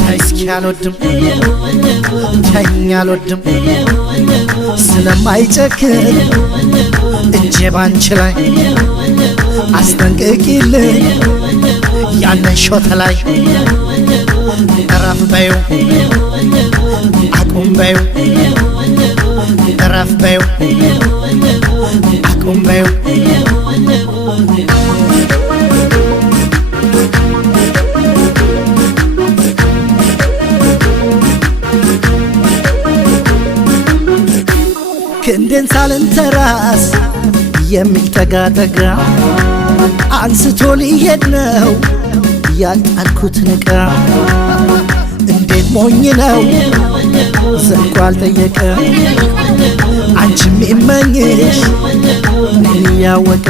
ታይስኪ አልወድም ታይኛ አልወድም ስለማይጨክን እጄ ባንቺ ላይ አስጠንቅቂልኝ ያንን ሾተ ላይ እረፍ በይው አቁም በይው እረፍ በይው አቁም በይው ክንዴን ሳልንተራስ የሚጠጋጠጋ አንስቶ ሊሄድ ነው ያልጣልኩት ንቃ እንዴት ሞኝ ነው ዘልቆ አልጠየቀ አንቺም ይመኝሽ እኔን እያወቀ